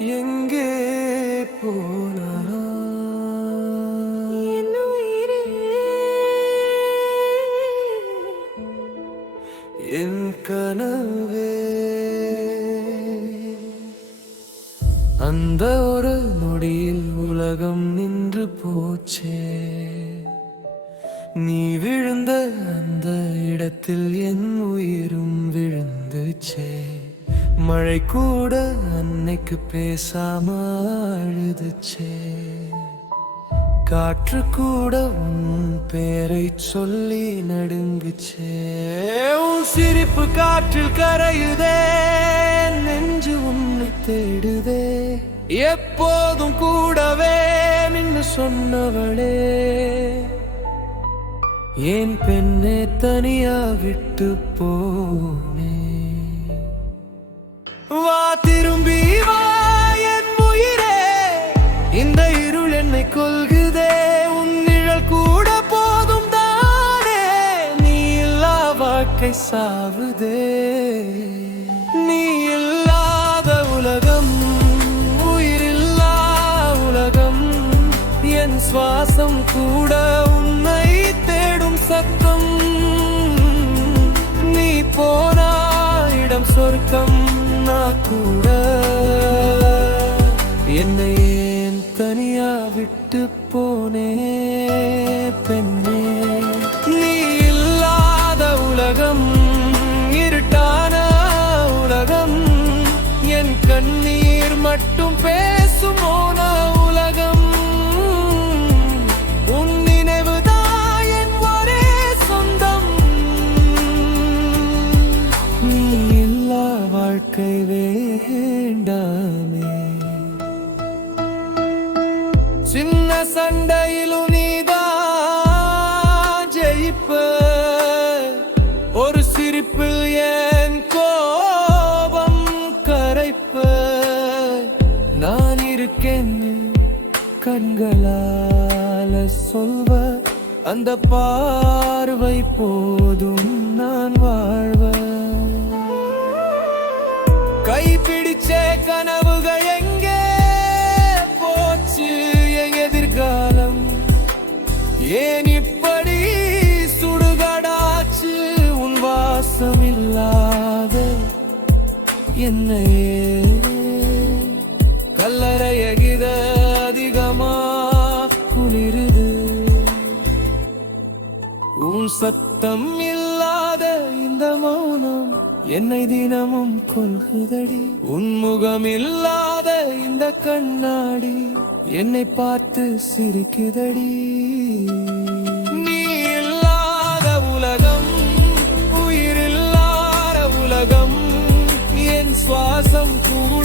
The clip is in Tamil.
எங்கே போனாரோ என் உயிரே, என் கனவே. அந்த ஒரு நொடியில் உலகம் நின்று போச்சே. நீ விழுந்த அந்த இடத்தில் என் உயிரும் விழுந்துச்சே. மழை கூட அன்னைக்கு பேசாம அழுதுச்சே. காற்று கூட உன் பேரை சொல்லி நடுங்குச்சே. உன் சிரிப்பு காற்றில் கரையுதே, நெஞ்சு உன்னை தேடுதே. எப்போதும் கூடவே நின்னு சொன்னவளே, ஏன் பெண்ணே தனியா விட்டு போனே. வா திரும்பி வா என் உயிரே, இந்த இருள் என்னை கொல்குதே. உன் நிழல் கூட போதும் தானே, நீ இல்லா வாழ்க்கை சாவுதே. நீ இல்லாத உலகம், உயிரில்லா உலகம். என் சுவாசம் கூட உன்னை தேடும் சத்தம். நீ போனா இடம் சொர்க்கம். நான் கூட என்னை ஏன் தனியா விட்டு போனே பெண்ணே. நீ இல்லாத உலகம், இருட்டான உலகம். என் கண்ணீர் மட்டும் பேசும் மௌன உலகம். உன் நினைவுதான் என் ஒரே சொந்தம். நீ இல்லா வாழ்க்கை வேண்டாமே. சின்ன சண்டையிலும் நீதான் ஜெயிப்ப. ஒரு சிரிப்பில் என் கோபம் கரைப்ப. நான் இருக்கேன் கண்களால சொல்வ. அந்த பார்வை போதும் நான் வாழ்வ. கை பிடிச்சே கனவுகள் எங்கே போச்சு, என் எதிர்காலம் ஏன் இப்படி சுடுகாடாச்சு. உன் வாசம் இல்லாத என்னையே கல்லறையகித அதிகமா குளிருது. உன் சத்தம் இல்லாத இந்த மௌனம் என்னை தினமும் கொல்குதடி. உன்முகம் இல்லாத இந்த கண்ணாடி என்னை பார்த்து சிரிக்குதடி. நீ இல்லாத உலகம், உயிரில்லாத உலகம். என் சுவாசம் கூட